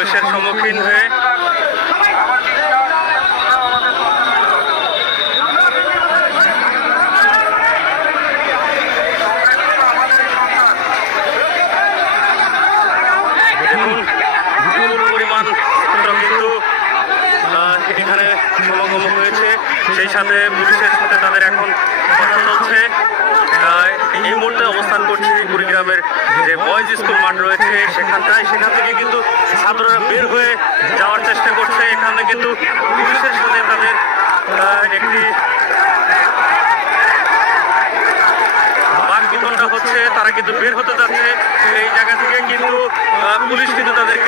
পুলিশের সম্মুখীন হয়ে পরিমাণ কিন্তু এখানে সমাগম হয়েছে। সেই সাথে পুলিশের সাথে তাদের এখন কথা চলছে। এই মুহূর্তে অবস্থান করছি কুড়িগ্রামের যে বয়েজ স্কুল মাঠ রয়েছে সেখান থেকে কিন্তু ছাত্ররা বের হয়ে যাওয়ার চেষ্টা করছে। এখানে কিন্তু পুলিশের সাথে তাদের একটি বাকবিতণ্ডা হচ্ছে। তারা কিন্তু বের হতে যাচ্ছে এই জায়গা থেকে, কিন্তু পুলিশ কিন্তু তাদেরকে